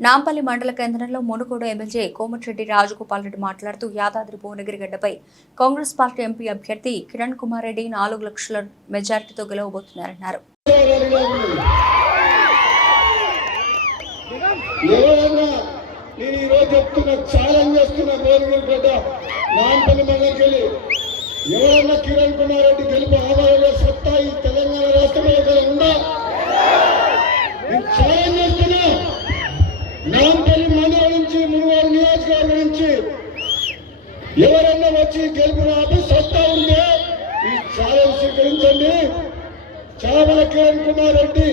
నాంపల్లి మండల కేంద్రంలో మునుగోడు ఎమ్మెల్యే కోమటిరెడ్డి రాజగోపాల్ రెడ్డి మాట్లాడుతూ యాదాద్రి భువనగిరి గడ్డపై కాంగ్రెస్ పార్టీ ఎంపీ అభ్యర్థి కిరణ్ కుమార్ రెడ్డి నాలుగు లక్షల మెజార్టీతో గెలవబోతున్నారన్నారు. ఎవరన్నా కిరణ్ కుమార్ రెడ్డి గెలుపు ఎవరన్నా వచ్చి గెలుపును ఆపి సత్తా ఉంటే ఈ ఛాలెంజ్ స్వీకరించండి. చామల కిరణ్ కుమార్ రెడ్డి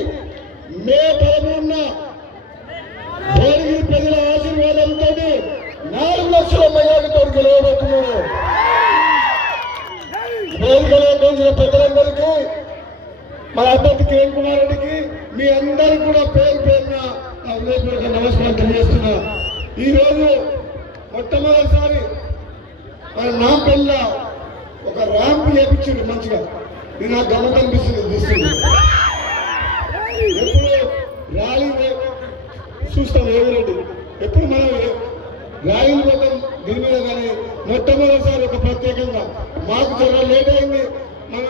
మే పదమూడున భోగి ప్రజల ఆశీర్వాదంతో నాలుగు లక్షల మయాలతో గెలవబోతున్నాడు భోగిలో పోసిన పెద్దలందరికీ మన అభ్యర్థి కిరణ్ కుమార్ రెడ్డికి మీ అందరికీ కూడా పేరు పేరున నా హృదయపూర్వక నమస్కారం తెలియజేస్తున్నా. ఈరోజు మొట్టమొదటిసారి నా పిల్ల ఒక ర్యాంప్ చేపించిండు మంచిగా. నేను నాకు గమ్మత్ అనిపిస్తుంది చూస్తుంది ఎప్పుడు ర్యాలీ చూస్తాం ఏవిరెడ్డి ఎప్పుడు మనం ర్యాలీలు పోతాం దీని మీద కానీ మొట్టమొదటిసారి ఒక ప్రత్యేకంగా. మాకు చాలా లేట్ అయింది. మన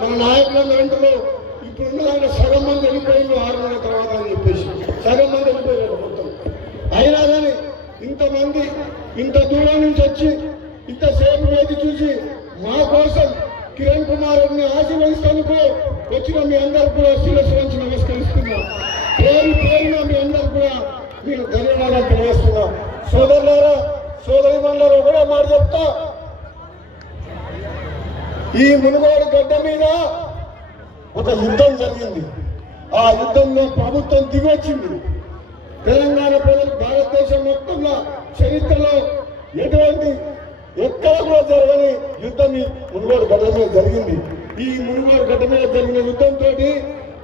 మన నాయకులందరూ అంటున్నారు ఇప్పుడున్న దాంట్లో సగం మంది వెళ్ళిపోయింది ఆరు నెలల తర్వాత అని చెప్పేసి. సగం మంది వెళ్ళిపోయారు మొత్తం. అయినా కానీ ఇంతమంది ఇంత దూరం నుంచి వచ్చి వేది చూసి మా కోసం కిరణ్ కుమార్ రెడ్డిని ఆశీర్వదిస్తానికి వచ్చిన మీ అందరు కూడా శిరస్సు నమస్కరిస్తున్నా. పేరు పేరున మీ అందరు కూడా మీకు ధన్యవాదాలు తెలియజేస్తున్నా. సోదరులారా సోదరి మండలం కూడా మాట చెప్తా. ఈ మునుగోడు గడ్డ మీద ఒక యుద్ధం జరిగింది. ఆ యుద్ధంలో ప్రభుత్వం దిగొచ్చింది. తెలంగాణ ప్రజలు భారతదేశం మొత్తంలో చరిత్రలో ఎటువంటి ఎక్కడ కూడా జరగని యుద్ధం ఈ మునుగోడు గడ్డ మీద జరిగింది. ఈ మునుగోడు గడ్డ మీద జరిగిన యుద్ధంతో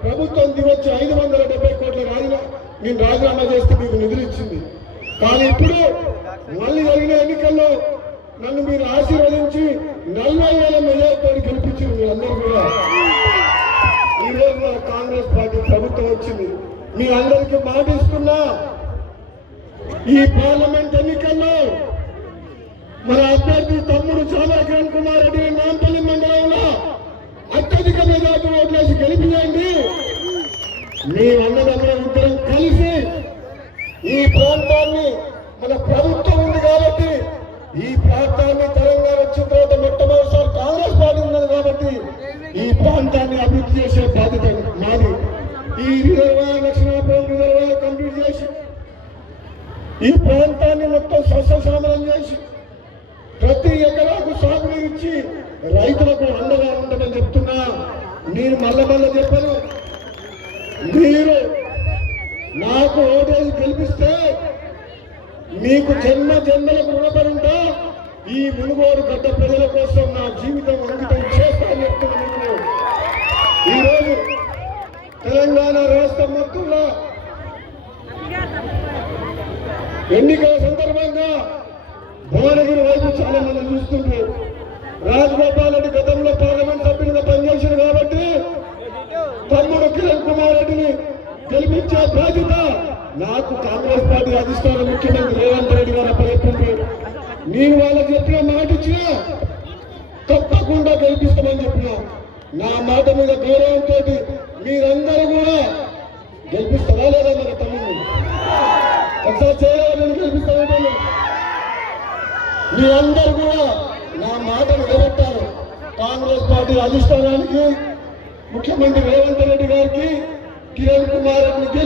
ప్రభుత్వం దిగొచ్చి ఐదు వందల డెబ్బై కోట్ల రాజీనా మేము రాజీనామా చేస్తే మీకు నిధులు ఇచ్చింది. కానీ ఇప్పుడు మళ్ళీ జరిగిన ఎన్నికల్లో నన్ను మీరు ఆశీర్వదించి నలభై వేల మెజార్టీతో గెలిపించారు మీ అందరూ కూడా. ఈ రోజు మన కాంగ్రెస్ పార్టీ ప్రభుత్వం వచ్చింది. మీ అందరికీ మాట ఇస్తున్నా. ఈ పార్లమెంట్ ఎన్నికల్లో మన అభ్యర్థి తమ్ముడు చాలా కిరణ్ కుమార్ రెడ్డి నాంపల్లి మండలంలో అత్యధిక మెజార్టీ ఓట్లేసి గెలిపియండి మీ అన్నదమ్ముల ఇద్దరం కలిసి ఈ ప్రాంతాన్ని మన ప్రభుత్వం ఉంది కాబట్టి ఈ ప్రాంతాన్ని తెలంగాణ వచ్చిన తర్వాత మొట్టమొదటిసారి కాంగ్రెస్ పార్టీ ఉన్నది కాబట్టి ఈ ప్రాంతాన్ని అభివృద్ధి చేసే బాధ్యత మాది. ఈ రిజర్వాయర్ లక్షణాపురం రిజర్వాయర్ కంప్లీట్ చేసి ఈ ప్రాంతాన్ని మొత్తం సస్యశ్యామలం చేసి ప్రతి ఎకరాకు సాగునీరు ఇచ్చి రైతులకు అండగా ఉండమని చెప్తున్నా. నేను మల్ల మల్ల చెప్పను. మీరు నాకు ఓటేసి గెలిపిస్తే మీకు జన్మ జన్మలకు రుణపడి ఉంటా. ఈ మునుగోడు గడ్డ ప్రజల కోసం నా జీవితం అంకితం చేస్తాను చెప్తున్నాను ఈరోజు తెలంగాణ రాష్ట్రం మొత్తంలో ఎన్నికల సందర్భంగా భువనగిరి వైపు చాలా మంది చూస్తుంటారు రాజగోపాల్ రెడ్డి గతంలో పార్లమెంట్ సభ్యులుగా పనిచేశారు కాబట్టి తమ్ముడు కిరణ్ కుమార్ రెడ్డిని గెలిపించే బాధ్యత నాకు కాంగ్రెస్ పార్టీ అధిష్టానం ముఖ్యమంత్రి రేవంత్ రెడ్డి గారు అప్పచెప్పింది. నేను వాళ్ళకి చెప్పిన మాట ఇచ్చిన తప్పకుండా గెలిపిస్తామని చెప్పిన నా మాట మీద గౌరవంతో మీరందరూ కూడా గెలిపిస్తారా లేదా మన తమ్ముడిని? ఒకసారి చేయాలని గెలిపిస్తామని మీరందరూ కూడా నా మాట నిలబెట్టారు కాంగ్రెస్ పార్టీ అధిష్టానానికి ముఖ్యమంత్రి రేవంత్ రెడ్డి గారికి కిరణ్ కుమార్ రెడ్డికి